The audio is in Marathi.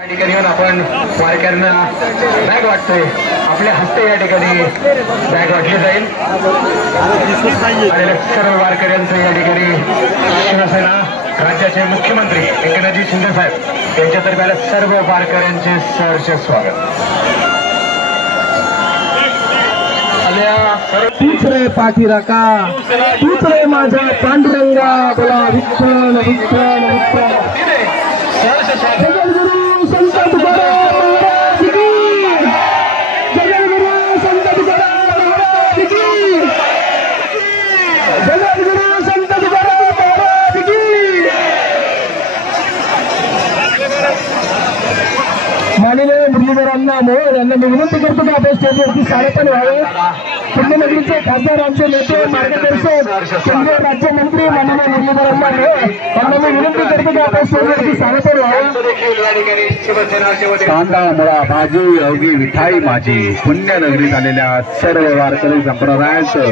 या ठिकाणी आपण वारकऱ्यांना बॅग वाटतोय, आपल्या हस्ते या ठिकाणी बॅग वाटली जाईल आणि सर्व वारकऱ्यांचं या ठिकाणी शिवसेना राज्याचे मुख्यमंत्री एकनाथजी शिंदे साहेब यांच्यातर्फे सर्व वारकऱ्यांचे सहर्ष स्वागत। तूच रे पाठीराका, तूच रे माझा पांडुरंगा, बोला विठ्ठल विठ्ठल विठ्ठल। जगद्गुरु संत तुकाराम महाराज की, जगद्गुरु संत तुकाराम महाराज की, जगद्गुरु संत तुकाराम महाराज की। माननीय मुरलीधरांना मोहोळ यांना मी विनंती करतो की आपण स्टेजवरती साडेपण व्हावे। पुण्यनगरीचे खासदार आमचे नेते मार्गदर्शक केंद्रीय राज्यमंत्री माननीय मुरलीधरांना मोहोळ यांना मी विनंती करतो की आपण स्टेजवरती साडेपण व्हावे। कांदा मुळा भाजी अवघी विठाई माझी, पुण्यनगरीत आलेल्या सर्व वारकरी संप्रदायाचं